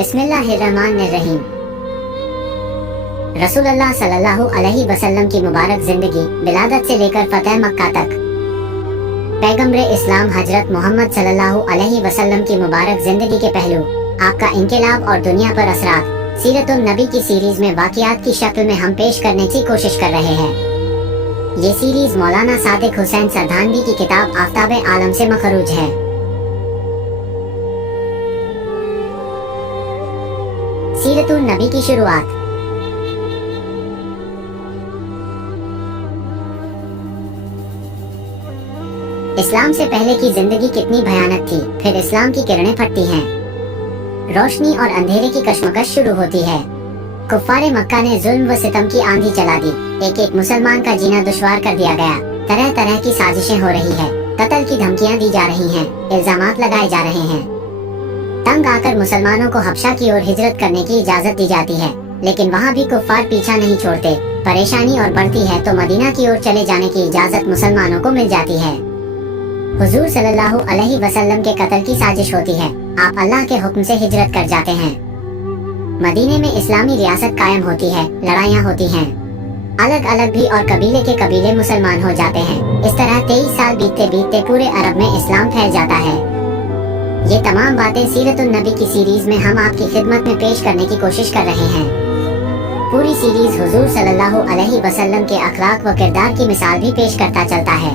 बिस्मिल्लाहिर्रहमानिर्रहीम। रसूलुल्लाह सल्लल्लाहु अलैहि वसल्लम की मुबारक जिंदगी विलादत से लेकर फतह मक्का तक। पैगम्बरे इस्लाम हजरत मोहम्मद सल्लल्लाहु अलैहि वसल्लम की मुबारक जिंदगी के पहलू, आपका इनकलाब और दुनिया पर असरात सीरतुन नबी की सीरीज में वाक़ियात की शक्ल में हम पेश करने की कोशिश कर रहे हैं। ये सीरीज मौलाना सादिक हुसैन सरधानवी की किताब आफ्ताब आलम से मखरूज है। सीरतुन नबी की शुरुआत। इस्लाम से पहले की जिंदगी कितनी भयानक थी। फिर इस्लाम की किरणें फटती हैं, रोशनी और अंधेरे की कश्मकश शुरू होती है। कुफ्फारे मक्का ने जुल्म व सितम की आंधी चला दी। एक एक मुसलमान का जीना दुश्वार कर दिया गया। तरह तरह की साजिशें हो रही है, कत्ल की धमकियां दी जा रही हैं, इल्जामात लगाए जा रहे हैं। तंग आकर मुसलमानों को हबशा की ओर हिजरत करने की इजाजत दी जाती है, लेकिन वहाँ भी कुफ्फार पीछा नहीं छोड़ते। परेशानी और बढ़ती है तो मदीना की ओर चले जाने की इजाजत मुसलमानों को मिल जाती है। हुजूर सल्लल्लाहु अलैहि वसल्लम के कत्ल की साजिश होती है। आप अल्लाह के हुक्म से हिजरत कर जाते हैं। मदीने में इस्लामी रियासत कायम होती है। लड़ाइयाँ होती हैं, अलग अलग भी और कबीले के कबीले मुसलमान हो जाते हैं। इस तरह 23 साल बीतते बीतते पूरे अरब में इस्लाम फैल जाता है। ये तमाम बातें सीरतुन नबी की सीरीज में हम आपकी खिदमत में पेश करने की कोशिश कर रहे हैं। पूरी सीरीज हुजूर सल्लल्लाहु अलैहि वसल्लम के अखलाक व किरदार की मिसाल भी पेश करता चलता है।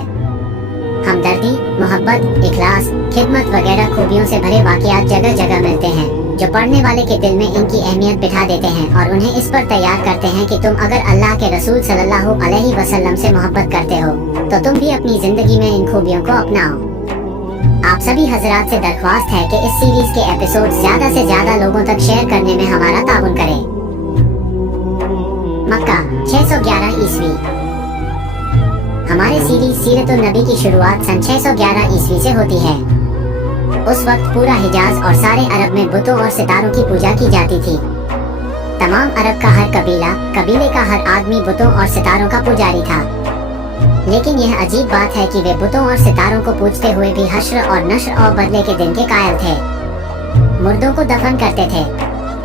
हमदर्दी, मोहब्बत, इखलास, खिदमत वगैरह खूबियों से भरे वाक़ियात जगह जगह मिलते हैं, जो पढ़ने वाले के दिल में इनकी अहमियत बिठा देते हैं और उन्हें इस पर तैयार करते हैं कि तुम अगर अल्लाह के रसूल सल्लल्लाहु अलैहि वसल्लम से मोहब्बत करते हो तो तुम भी अपनी जिंदगी में इन खूबियों को अपनाओ। आप सभी हजरात से दरख्वास्त है कि इस सीरीज के एपिसोड ज्यादा से ज्यादा लोगों तक शेयर करने में हमारा ताउन करें। मक्का 611 ईस्वी। हमारे सीरीज सीरतुन नबी की शुरुआत सन 611 ईस्वी से होती है। उस वक्त पूरा हिजाज और सारे अरब में बुतों और सितारों की पूजा की जाती थी। तमाम अरब का हर कबीला, कबीले का हर आदमी बुतों और सितारों का पुजारी था। लेकिन यह अजीब बात है कि वे बुतों और सितारों को पूजते हुए भी हश्र और नश्र और बदले के दिन के कायल थे। मुर्दों को दफन करते थे।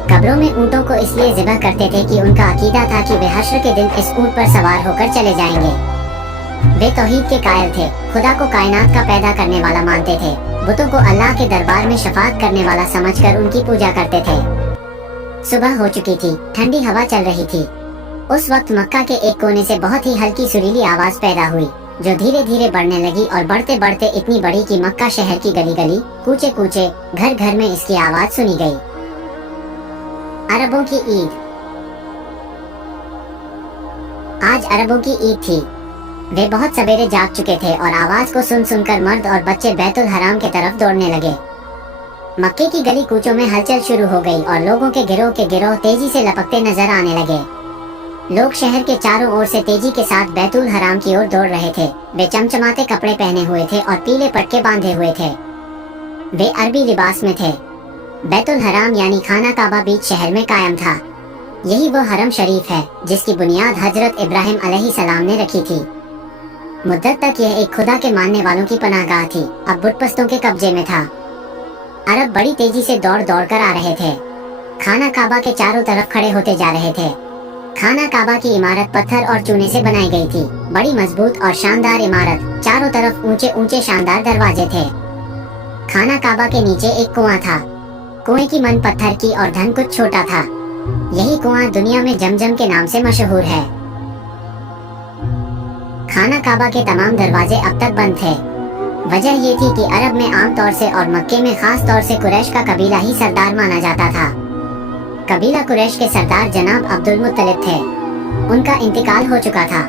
कब्रों में ऊँटों को इसलिए ज़िबह करते थे कि उनका अकीदा था कि वे हश्र के दिन इस ऊँट पर सवार होकर चले जाएंगे। वे तौहीद के कायल थे, खुदा को कायनात का पैदा करने वाला मानते थे। बुतों को अल्लाह के दरबार में शफाअत करने वाला समझकर उनकी पूजा करते थे। सुबह हो चुकी थी, ठंडी हवा चल रही थी। उस वक्त मक्का के एक कोने से बहुत ही हल्की सुरीली आवाज पैदा हुई, जो धीरे धीरे बढ़ने लगी और बढ़ते बढ़ते इतनी बड़ी कि मक्का शहर की गली गली, कूचे कूचे, घर घर में इसकी आवाज सुनी गई। अरबों की ईद। आज अरबों की ईद थी। वे बहुत सवेरे जाग चुके थे और आवाज को सुन सुनकर मर्द और बच्चे बैतुल हराम की तरफ दौड़ने लगे। मक्के की गली कूचों में हलचल शुरू हो गई और लोगों के गिरोह तेजी से लपकते नजर आने लगे। लोग शहर के चारों ओर से तेजी के साथ बैतुल हराम की ओर दौड़ रहे थे। वे चमचमाते कपड़े पहने हुए थे और पीले पटके बांधे हुए थे। वे अरबी लिबास में थे। बैतुल हराम यानी खाना काबा बीच शहर में कायम था। यही वो हरम शरीफ है जिसकी बुनियाद हजरत इब्राहिम अलैहिस्सलाम ने रखी थी। मुद्दत तक यह एक खुदा के मानने वालों की पनाहगाह थी, अब बुतपरस्तों के कब्जे में था। अरब बड़ी तेजी से दौड़ दौड़ कर आ रहे थे। खाना काबा के चारों तरफ खड़े होते जा रहे थे। खाना काबा की इमारत पत्थर और चूने से बनाई गई थी। बड़ी मजबूत और शानदार इमारत, चारों तरफ ऊंचे ऊंचे शानदार दरवाजे थे। खाना काबा के नीचे एक कुआं था। कुएं की मन पत्थर की और धन कुछ छोटा था। यही कुआं दुनिया में जमजम के नाम से मशहूर है। खाना काबा के तमाम दरवाजे अब तक बंद थे। वजह ये थी कि अरब में आम तौर से और मक्के में खास तौर से कुरैश का कबीला ही सरदार माना जाता था। कबीला कुरैश के सरदार जनाब अब्दुल मुत्तलिब थे। उनका इंतकाल हो चुका था।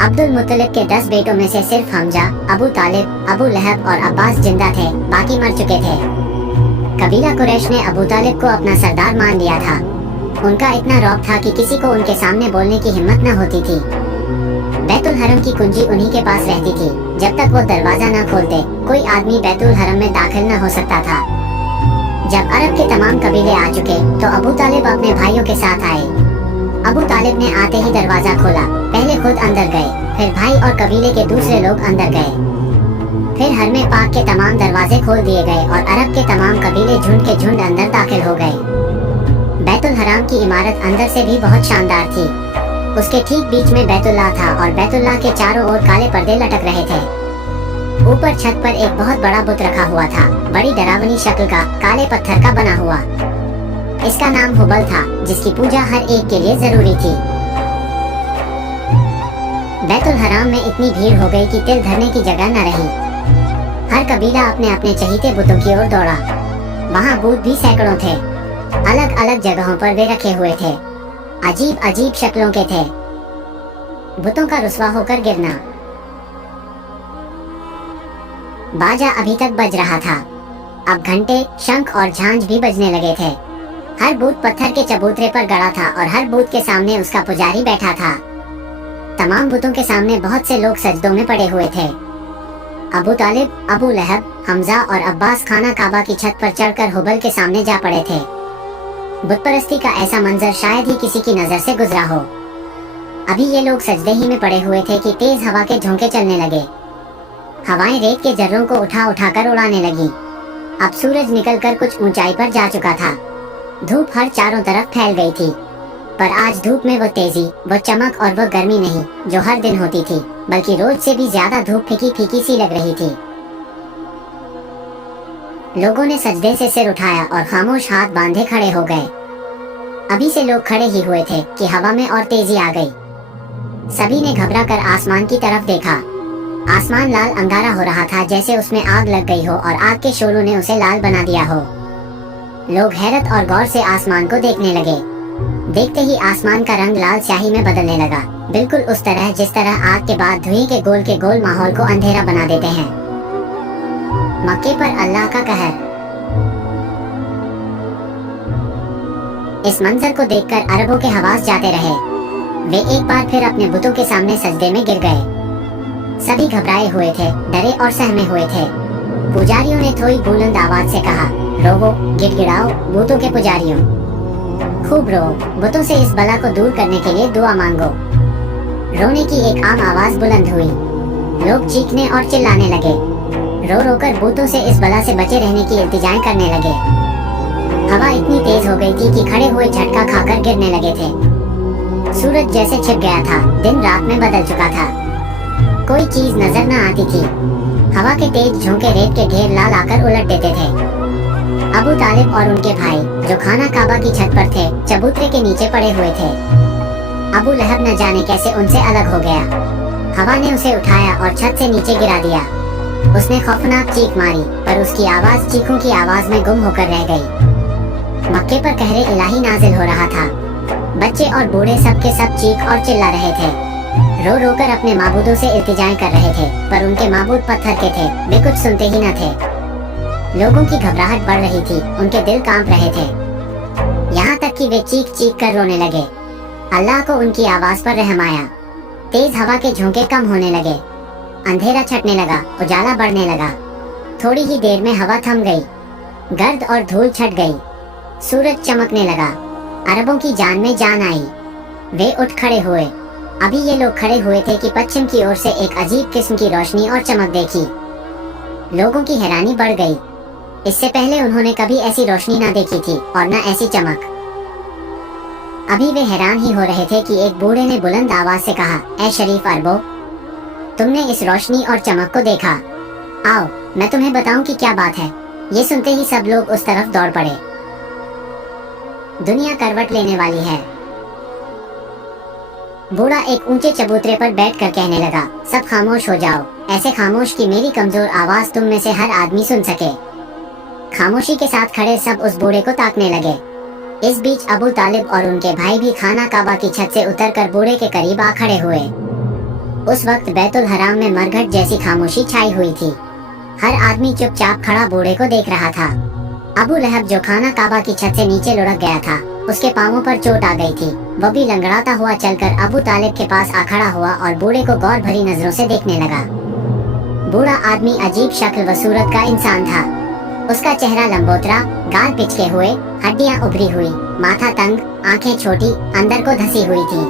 अब्दुल मुत्तलिब के 10 बेटों में से सिर्फ हमजा, अबू तालिब, अबू लहब और अब्बास जिंदा थे, बाकी मर चुके थे। कबीला कुरैश ने अबू तालिब को अपना सरदार मान लिया था। उनका इतना रौब था कि किसी को उनके सामने बोलने की हिम्मत न होती थी। बैतुल हरम की कुंजी उन्हीं के पास रहती थी। जब तक वो दरवाजा न खोलते, कोई आदमी बैतुल हरम में दाखिल न हो सकता था। जब अरब के तमाम कबीले आ चुके तो अबू तालिब अपने भाइयों के साथ आए। अबू तालिब ने आते ही दरवाजा खोला। पहले खुद अंदर गए, फिर भाई और कबीले के दूसरे लोग अंदर गए। फिर हरमे पाक के तमाम दरवाजे खोल दिए गए और अरब के तमाम कबीले झुंड के झुंड अंदर दाखिल हो गए। बैतुल हराम की इमारत अंदर से भी बहुत शानदार थी। उसके ठीक बीच में बैतुल्लाह था और बैतुल्लाह के चारों ओर काले पर्दे लटक रहे थे। ऊपर छत पर एक बहुत बड़ा बुत रखा हुआ था, बड़ी डरावनी शक्ल का, काले पत्थर का बना हुआ। इसका नाम हुबल था, जिसकी पूजा हर एक के लिए जरूरी थी। बैतुल हराम में इतनी भीड़ हो गई कि तिल धरने की जगह न रही। हर कबीला अपने अपने चहीते बुतों की ओर दौड़ा। वहाँ बूत भी सैकड़ों थे। अलग अलग जगहों पर वे रखे हुए थे, अजीब अजीब शक्लों के थे। बुतों का रुसवा होकर गिरना। बाजा अभी तक बज रहा था। अब घंटे, शंख और झांझ भी बजने लगे थे। हर बूत पत्थर के चबूतरे पर गड़ा था और हर बूत के सामने उसका पुजारी बैठा था। तमाम बुतों के सामने बहुत से लोग सजदों में पड़े हुए थे। अबू तालिब, अबू लहब, हमजा और अब्बास खाना काबा की छत पर चढ़कर हुबल के सामने जा पड़े थे। बुत परस्ती का ऐसा मंजर शायद ही किसी की नजर से गुजरा हो। अभी ये लोग सजदे ही में पड़े हुए थे कि तेज हवा के झोंके चलने लगे। हवाएं रेत के जर्रों को उठा उठा कर उड़ाने लगी। अब सूरज निकलकर कुछ ऊंचाई पर जा चुका था। धूप हर चारों तरफ फैल गई थी, पर आज धूप में वो तेजी, वो चमक और वो गर्मी नहीं जो हर दिन होती थी, बल्कि रोज से भी ज्यादा धूप फीकी फीकी सी लग रही थी। लोगों ने सजदे से सिर उठाया और खामोश हाथ बांधे खड़े हो गए। अभी से लोग खड़े ही हुए थे कि हवा में और तेजी आ गई। सभी ने घबरा कर आसमान की तरफ देखा। आसमान लाल अंगारा हो रहा था, जैसे उसमें आग लग गई हो और आग के शोलों ने उसे लाल बना दिया हो। लोग हैरत और गौर से आसमान को देखने लगे। देखते ही आसमान का रंग लाल स्याही में बदलने लगा, बिल्कुल उस तरह जिस तरह आग के बाद धुएं के गोल माहौल को अंधेरा बना देते हैं। मक्के पर अल्लाह का कहर। इस मंजर को देखकर अरबों के हवास जाते रहे। वे एक बार फिर अपने बुतों के सामने सजदे में गिर गए। सभी घबराए हुए थे, डरे और सहमे हुए थे। पुजारियों ने थोड़ी बुलंद आवाज से कहा, रोवो, गिड़गिड़ाओ बुतों के पुजारियों, खूब रो, बुतों से इस बला को दूर करने के लिए दुआ मांगो। रोने की एक आम आवाज बुलंद हुई। लोग चीखने और चिल्लाने लगे। रो रो कर बुतों से इस बला से बचे रहने की इल्तिजाएं करने लगे। हवा इतनी तेज हो गई थी कि खड़े हुए झटका खाकर गिरने लगे थे। सूरज जैसे छिप गया था, दिन रात में बदल चुका था। कोई चीज नजर न आती थी। हवा के तेज झोंके रेत के ढेर ला लाकर उलट देते थे। अबू तालिब और उनके भाई, जो खाना काबा की छत पर थे, चबूतरे के नीचे पड़े हुए थे। अबू लहब न जाने कैसे उनसे अलग हो गया। हवा ने उसे उठाया और छत से नीचे गिरा दिया। उसने खौफनाक चीख मारी, पर उसकी आवाज चीखों की आवाज में गुम होकर रह गई। मक्के पर कहरे इलाही नाजिल हो रहा था। बच्चे और बूढ़े सब के सब चीख और चिल्ला रहे थे। रो रो कर अपने माबूदों से इल्तिजाएं कर रहे थे, पर उनके माबूद पत्थर के थे, वे कुछ सुनते ही न थे। लोगों की घबराहट बढ़ रही थी, उनके दिल कांप रहे थे। यहाँ तक कि वे चीख चीख कर रोने लगे। अल्लाह को उनकी आवाज पर रहम आया। तेज हवा के झोंके कम होने लगे। अंधेरा छटने लगा, उजाला बढ़ने लगा। थोड़ी ही देर में हवा थम गई। गर्द और धूल छट गई। सूरज चमकने लगा। अरबों की जान में जान आई। वे उठ खड़े हुए। अभी ये लोग खड़े हुए थे कि पश्चिम की ओर से एक अजीब किस्म की रोशनी और चमक देखी। लोगों की हैरानी बढ़ गई। इससे पहले उन्होंने कभी ऐसी रोशनी ना देखी थी और न ऐसी चमक। अभी वे हैरान ही हो रहे थे कि एक बूढ़े ने बुलंद आवाज से कहा, ऐ शरीफ अरबो, तुमने इस रोशनी और चमक को देखा। आओ मैं तुम्हें बताऊं कि क्या बात है। ये सुनते ही सब लोग उस तरफ दौड़ पड़े। दुनिया करवट लेने वाली है। बूढ़ा एक ऊंचे चबूतरे पर बैठकर कहने लगा, सब खामोश हो जाओ, ऐसे खामोश कि मेरी कमजोर आवाज तुम में से हर आदमी सुन सके। खामोशी के साथ खड़े सब उस बूढ़े को ताकने लगे। इस बीच अबू तालिब और उनके भाई भी खाना काबा की छत से उतरकर बूढ़े के करीब आ खड़े हुए। उस वक्त बैतुल हराम में मरघट जैसी खामोशी छाई हुई थी। हर आदमी चुपचाप खड़ा बूढ़े को देख रहा था। अबू लहब, जो खाना काबा की छत से नीचे लुढ़क गया था, उसके पांवों पर चोट आ गई थी। वो भी लंगड़ाता हुआ चलकर अबू तालिब के पास आ खड़ा हुआ और बूढ़े को गौर भरी नजरों से देखने लगा। बूढ़ा आदमी अजीब शक्ल व सूरत का इंसान था। उसका चेहरा लंबोतरा, गाल पिचके हुए, हड्डियां उभरी हुई, माथा तंग, आंखें छोटी, अंदर को धसी हुई थी।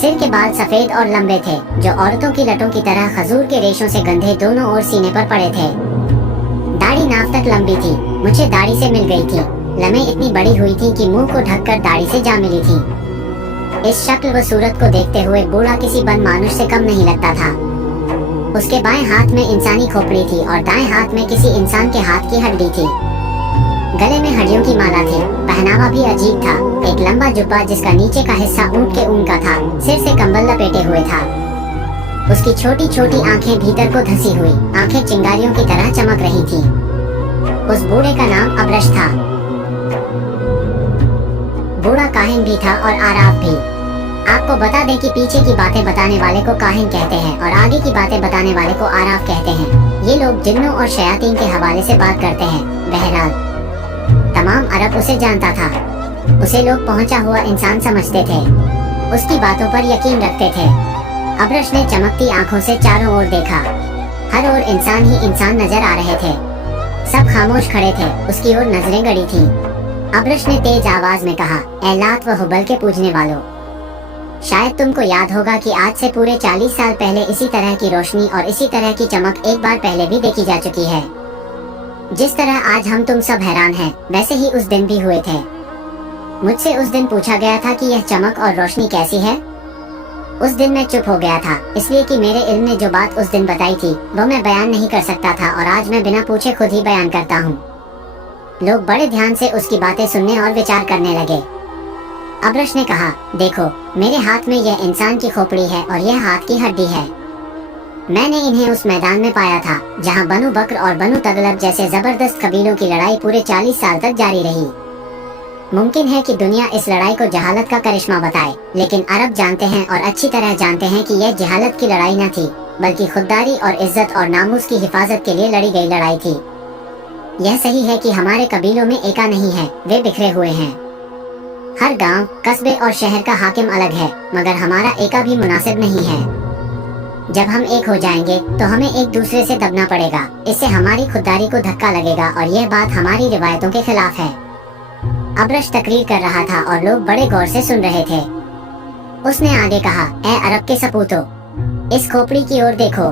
सिर के बाल सफेद और लंबे थे, जो औरतों की लटों की तरह खजूर के रेशों से गंधे दोनों ओर सीने पर पड़े थे। दाढ़ी नाक तक लंबी थी, मुझे दाढ़ी से मिल गई थी। लम्हें इतनी बड़ी हुई थी कि मुंह को ढककर दाढ़ी से जा मिली थी। इस शक्ल व सूरत को देखते हुए बूढ़ा किसी बन मानुष से कम नहीं लगता था। उसके बाएं हाथ में इंसानी खोपड़ी थी और दाएं हाथ में किसी इंसान के हाथ की हड्डी थी। गले में हड्डियों की माला थी। पहनावा भी अजीब था। एक लंबा जुब्बा जिसका नीचे का हिस्सा ऊंट के ऊन का था, सिर से कंबल लपेटे हुए था। उसकी छोटी छोटी आंखें भीतर को धसी हुई आंखें चिंगारियों की तरह चमक रही थी। उस बूढ़े का नाम अब्रश था। बूढ़ा काहिन भी था और आराफ भी। आपको बता दें कि पीछे की बातें बताने वाले को काहिन कहते हैं और आगे की बातें बताने वाले को आराफ कहते हैं। ये लोग जिन्नों और शयातीन के हवाले से बात करते हैं। बहरहाल तमाम अरब उसे जानता था। उसे लोग पहुंचा हुआ इंसान समझते थे। उसकी बातों पर यकीन रखते थे। अब्रश ने चमकती आंखों से चारों ओर देखा। हर ओर इंसान ही इंसान नजर आ रहे थे। सब खामोश खड़े थे। उसकी ओर नजरें गड़ी थीं। अब्रश ने तेज आवाज में कहा, ए लात व हुबल के पूजने वालों, शायद तुमको याद होगा कि आज से पूरे 40 साल पहले इसी तरह की रोशनी और इसी तरह की चमक एक बार पहले भी देखी जा चुकी है। जिस तरह आज हम तुम सब हैरान हैं, वैसे ही उस दिन भी हुए थे। मुझसे उस दिन पूछा गया था कि यह चमक और रोशनी कैसी है। उस दिन मैं चुप हो गया था, इसलिए कि मेरे इल्म ने जो बात उस दिन बताई थी वो मैं बयान नहीं कर सकता था, और आज मैं बिना पूछे खुद ही बयान करता हूँ। लोग बड़े ध्यान से उसकी बातें सुनने और विचार करने लगे। अब्रश ने कहा, देखो, मेरे हाथ में यह इंसान की खोपड़ी है और यह हाथ की हड्डी है। मैंने इन्हें उस मैदान में पाया था जहाँ बनु बकर और बनु तगलब जैसे जबरदस्त कबीलों की लड़ाई पूरे 40 साल तक जारी रही। मुमकिन है कि दुनिया इस लड़ाई को जहालत का करिश्मा बताए, लेकिन अरब जानते हैं और अच्छी तरह जानते हैं कि यह जहालत की लड़ाई न थी, बल्कि खुददारी और इज्जत और नामूस की हिफाजत के लिए लड़ी गई लड़ाई थी। यह सही है कि हमारे कबीलों में एका नहीं है, वे बिखरे हुए हैं। हर गांव, कस्बे और शहर का हाकिम अलग है, मगर हमारा एका भी मुनासिब नहीं है। जब हम एक हो जाएंगे तो हमें एक दूसरे से दबना पड़ेगा। इससे हमारी खुददारी को धक्का लगेगा और यह बात हमारी रिवायतों के खिलाफ है। अब्रश तकरीर कर रहा था और लोग बड़े गौर से सुन रहे थे। उसने आगे कहा, ए अरब के सपूतों, इस खोपड़ी की ओर देखो।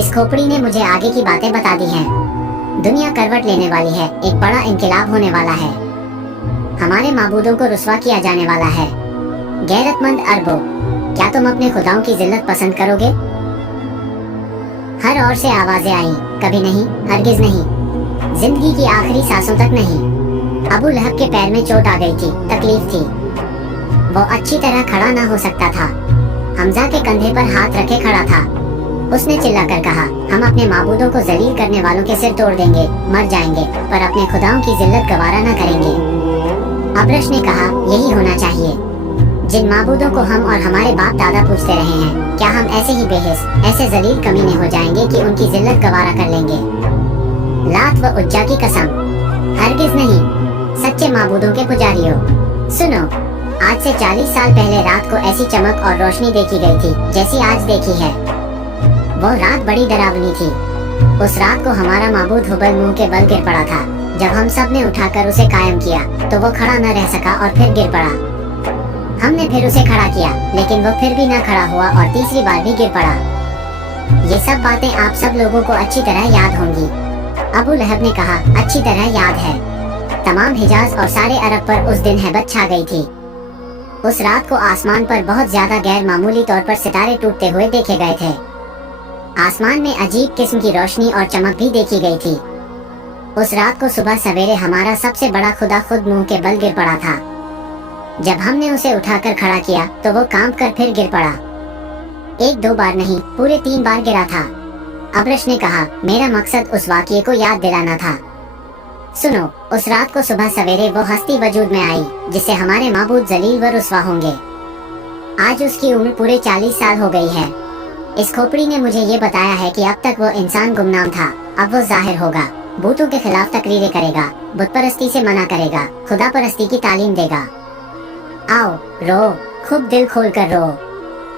इस खोपड़ी ने मुझे आगे की बातें बता दी हैं। दुनिया करवट लेने वाली है, एक बड़ा इनकलाब होने वाला है। हमारे माबूदों को रुस्वा किया जाने वाला है। गैरतमंद अरबों, क्या तुम अपने खुदाओं की जिल्लत पसंद करोगे? हर ओर से आवाजें आईं, कभी नहीं, हरगिज नहीं, जिंदगी की आखिरी सांसों तक नहीं। अबू लहब के पैर में चोट आ गई थी, तकलीफ थी। वो अच्छी तरह खड़ा ना हो सकता था। हमजा के कंधे पर हाथ रखे खड़ा था। उसने चिल्लाकर कहा, हम अपने माबूदों को जलील करने वालों के सिर तोड़ देंगे, मर जाएंगे, पर अपने खुदाओं की जिल्लत गवारा न करेंगे। अब्रश ने कहा, यही होना चाहिए। जिन माबूदों को हम और हमारे बाप दादा पूछते रहे हैं, क्या हम ऐसे ही बेहिस, ऐसे जलील कमीने हो जाएंगे कि उनकी जिल्लत गवारा कर लेंगे? लात व उज्जा की कसम, हरगिज नहीं। सच्चे माबूदों के पुजारियों, सुनो, आज से 40 साल पहले रात को ऐसी चमक और रोशनी देखी गई थी जैसी आज देखी है। वो रात बड़ी डरावनी थी। उस रात को हमारा माबूद हुबल मुंह के बल गिर पड़ा था। जब हम सब ने उठाकर उसे कायम किया तो वो खड़ा न रह सका और फिर गिर पड़ा। हमने फिर उसे खड़ा किया, लेकिन वो फिर भी न खड़ा हुआ और तीसरी बार भी गिर पड़ा। ये सब बातें आप सब लोगों को अच्छी तरह याद होंगी। अबू लहब ने कहा, अच्छी तरह याद है। तमाम हिजाज और सारे अरब पर उस दिन हैबत छा गई थी। उस रात को आसमान पर बहुत ज्यादा गैर मामूली तौर पर सितारे टूटते हुए देखे गए थे। आसमान में अजीब किस्म की रोशनी और चमक भी देखी गई थी। उस रात को सुबह सवेरे हमारा सबसे बड़ा खुदा खुद मुंह के बल गिर पड़ा था। जब हमने उसे उठाकर खड़ा किया तो वो कांप कर फिर गिर पड़ा। एक दो बार नहीं, पूरे 3 बार गिरा था। अब्रश ने कहा, मेरा मकसद उस वाक़ये को याद दिलाना था। सुनो, उस रात को सुबह सवेरे वो हस्ती वजूद में आई जिससे हमारे माबूद जलील व रुस्वा होंगे। आज उसकी उम्र पूरे 40 साल हो गई है। इस खोपड़ी ने मुझे ये बताया है कि अब तक वो इंसान गुमनाम था, अब वो जाहिर होगा, बूतों के खिलाफ तकरीरें करेगा, बुत परस्ती से मना करेगा, खुदा परस्ती की तालीम देगा। आओ रो, खूब दिल खोल कर रो।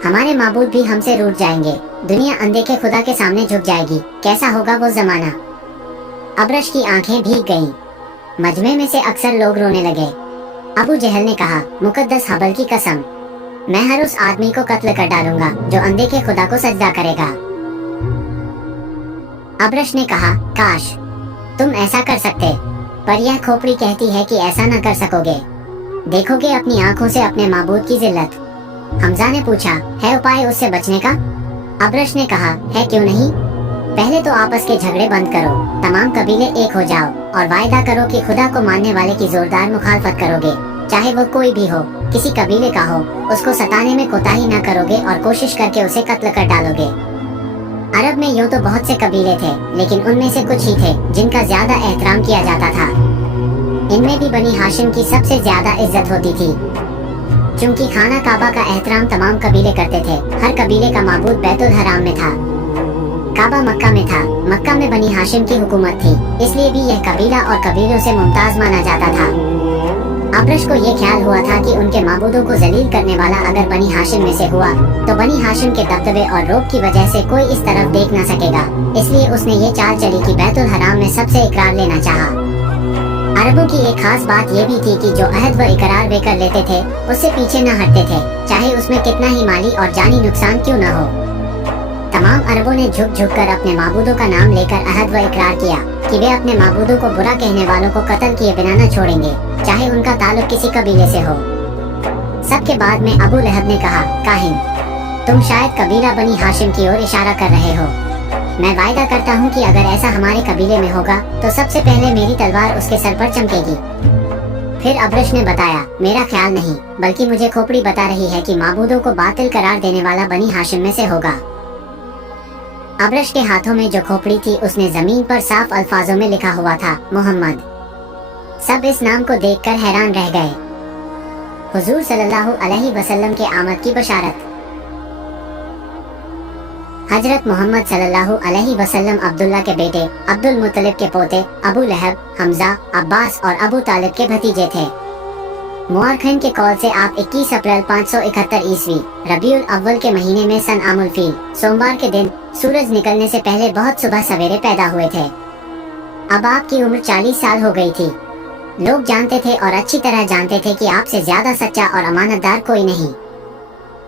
हमारे माबूद भी हमसे रूठ जाएंगे, दुनिया अनदेखे खुदा के सामने झुक जाएगी। कैसा होगा वो जमाना? अब्रश की आंखें भीग गईं। मजमे में से अक्सर लोग रोने लगे। अबू जहल ने कहा, मुकद्दस हबल की कसम, मैं हर उस आदमी को कत्ल कर डालूंगा जो अनदेखे खुदा को सजदा करेगा। अब्रश ने कहा, काश तुम ऐसा कर सकते। पर यह खोपड़ी कहती है कि ऐसा न कर सकोगे, देखोगे अपनी आंखों से अपने माबूद की जिल्लत। हमजा ने पूछा, है उपाय उससे बचने का? अब्रश ने कहा, है क्यों नहीं। पहले तो आपस के झगड़े बंद करो, तमाम कबीले एक हो जाओ और वायदा करो कि खुदा को मानने वाले की जोरदार मुखालफत करोगे, चाहे वो कोई भी हो, किसी कबीले का हो। उसको सताने में कोताही न करोगे और कोशिश करके उसे कत्ल कर डालोगे। अरब में यूं तो बहुत से कबीले थे, लेकिन उनमें से कुछ ही थे जिनका ज्यादा एहतराम किया जाता था। इनमें भी बनी हाशिम की सबसे ज्यादा इज्जत होती थी, क्योंकि खाना काबा का एहतराम तमाम कबीले करते थे। हर कबीले का माबूद बैतुल हराम में था, काबा मक्का में था। मक्का में बनी हाशिम की हुकूमत थी, इसलिए भी यह कबीला और कबीलों से मुमताज माना जाता था। अब्रश को ये ख्याल हुआ था कि उनके माबूदों को जलील करने वाला अगर बनी हाशिम में से हुआ तो बनी हाशिम के दबदबे और रोब की वजह से कोई इस तरफ देख न सकेगा। इसलिए उसने ये चाल चली कि बैतुल हराम में सबसे इकरार लेना चाहा। अरबों की एक खास बात ये भी थी कि जो अहद व इकरार वे कर लेते थे उससे पीछे न हटते थे, चाहे उसमें कितना ही माली और जानी नुकसान क्यों न हो। तमाम अरबों ने झुक झुक कर अपने माबूदों का नाम लेकर अहद व इकरार किया कि वे अपने माबूदों को बुरा कहने वालों को कत्ल किए बिना न छोड़ेंगे, चाहे उनका ताल्लुक किसी कबीले से हो। सबके बाद में अबू लहब ने कहा, काहिन, तुम शायद कबीला बनी हाशिम की ओर इशारा कर रहे हो। मैं वायदा करता हूँ कि अगर ऐसा हमारे कबीले में होगा तो सबसे पहले मेरी तलवार उसके सर पर चमकेगी। फिर अब्रश ने बताया, मेरा ख्याल नहीं, बल्कि मुझे खोपड़ी बता रही है कि माबूदों को बातिल करार देने वाला बनी हाशिम में से होगा। अब्रश के हाथों में जो खोपड़ी थी उसने जमीन पर साफ अल्फाजों में लिखा हुआ था, मोहम्मद। सब इस नाम को देखकर हैरान रह गए। हुजूर सल्लल्लाहु अलैहि वसल्लम के आमद की बशारत। हजरत मोहम्मद सल्लल्लाहु अलैहि वसल्लम अब्दुल्ला के बेटे, अब्दुल मुत्तलिब के पोते, अबू लहब, हमजा, अब्बास और अबू तालिब के भतीजे थे। मुआरखन के कौल से आप 21 अप्रैल 571 ईस्वी रबीउल अव्वल के महीने में सन आमुल फील सोमवार के दिन सूरज निकलने से पहले बहुत सुबह सवेरे पैदा हुए थे। अब आपकी उम्र 40 साल हो गई थी। लोग जानते थे और अच्छी तरह जानते थे कि आपसे ज्यादा सच्चा और अमानतदार कोई नहीं।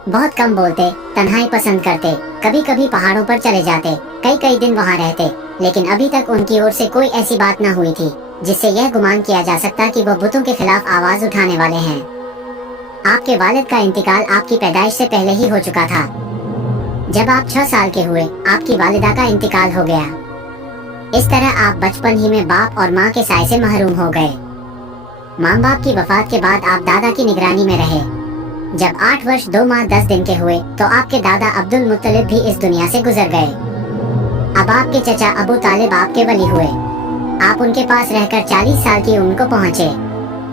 बहुत कम बोलते, तन्हाई पसंद करते, कभी कभी पहाड़ों पर चले जाते, कई कई दिन वहाँ रहते, लेकिन अभी तक उनकी ओर से कोई ऐसी बात न हुई थी जिससे यह गुमान किया जा सकता कि वो बुतों के खिलाफ आवाज उठाने वाले हैं। आपके वालिद का इंतकाल आपकी पैदाइश से पहले ही हो चुका था। जब आप 6 साल के हुए, आपकी वालिदा का इंतकाल हो गया। इस तरह आप बचपन ही में बाप और माँ के साए से महरूम हो गए। माँ बाप की वफात के बाद आप दादा की निगरानी में रहे। जब 8 वर्ष 2 माह 10 दिन के हुए तो आपके दादा अब्दुल मुत्तलिब भी इस दुनिया से गुजर गए। अब आपके चचा अबू तालिब आपके वली हुए। आप उनके पास रहकर 40 साल की उम्र को पहुँचे।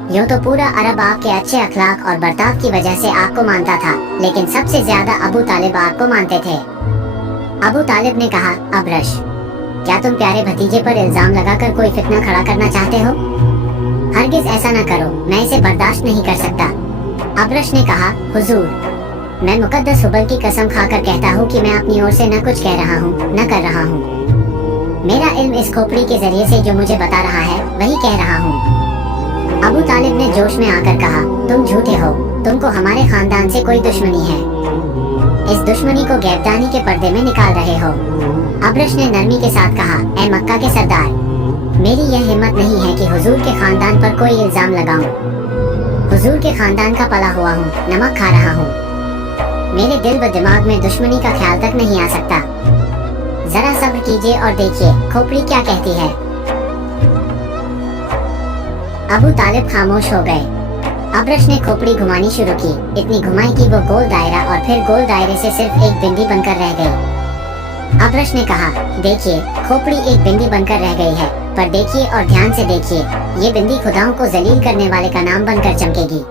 यूँ तो पूरा अरब आपके अच्छे अखलाक और बर्ताव की वजह से आपको मानता था, लेकिन सबसे ज्यादा अबू तालिब आपको मानते थे। अबू तालिब ने कहा, अब्रश, क्या तुम प्यारे भतीजे पर इल्जाम लगाकर कोई फितना खड़ा करना चाहते हो? हरगिज ऐसा न करो, मैं इसे बर्दाश्त नहीं कर सकता। अब्रश ने कहा, हुजूर, मैं मुकद्दस हुबल की कसम खाकर कहता हूँ कि मैं अपनी ओर से न कुछ कह रहा हूँ न कर रहा हूँ। मेरा इल्म इस खोपड़ी के जरिए से जो मुझे बता रहा है वही कह रहा हूँ। अबू तालिब ने जोश में आकर कहा, तुम झूठे हो, तुमको हमारे खानदान से कोई दुश्मनी है। इस दुश्मनी को गैबदानी के पर्दे में निकाल रहे हो। अब्रश ने नरमी के साथ कहा, ऐ मक्का के सरदार, मेरी यह हिम्मत नहीं है कि हुजूर के खानदान पर कोई इल्जाम लगाऊं। हुजूर के खानदान का पला हुआ हूँ, नमक खा रहा हूँ। मेरे दिल व दिमाग में दुश्मनी का ख्याल तक नहीं आ सकता। जरा सब्र कीजिए और देखिए खोपड़ी क्या कहती है। अबू तालिब खामोश हो गए। अब्रश ने खोपड़ी घुमानी शुरू की। इतनी घुमाई कि वो गोल दायरा और फिर गोल दायरे से सिर्फ एक बिंदी बनकर रह गई। अब्रश ने कहा, देखिए, खोपड़ी एक बिंदी बनकर रह गई है, पर देखिए और ध्यान से देखिए, ये बिंदी खुदाओं को जलील करने वाले का नाम बनकर चमकेगी।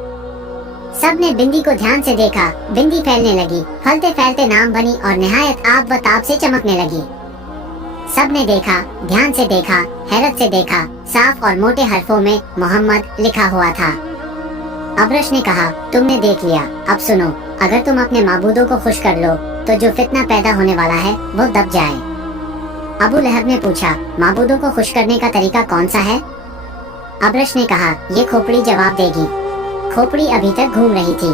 सब ने बिंदी को ध्यान से देखा। बिंदी फैलने लगी, फैलते फैलते नाम बनी और निहायत आब व ताब से चमकने लगी। सब ने देखा, ध्यान से देखा, हैरत से देखा, साफ और मोटे हरफों में मोहम्मद लिखा हुआ था। अब्रश ने कहा, तुमने देख लिया, अब सुनो, अगर तुम अपने माबूदों को खुश कर लो तो जो फितना पैदा होने वाला है वो दब जाए। अबू लहब ने पूछा, माबूदों को खुश करने का तरीका कौन सा है? अब्रश ने कहा, ये खोपड़ी जवाब देगी। खोपड़ी अभी तक घूम रही थी।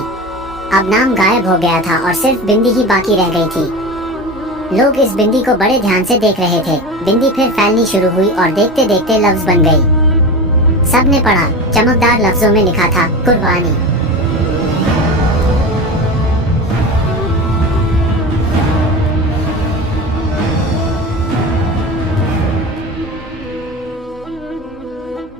अब नाम गायब हो गया था और सिर्फ बिंदी ही बाकी रह गई थी। लोग इस बिंदी को बड़े ध्यान से देख रहे थे। बिंदी फिर फैलनी शुरू हुई और देखते देखते लफ्ज बन गई। سب نے پڑھا، چمکدار لفظوں میں لکھا تھا، قربانی۔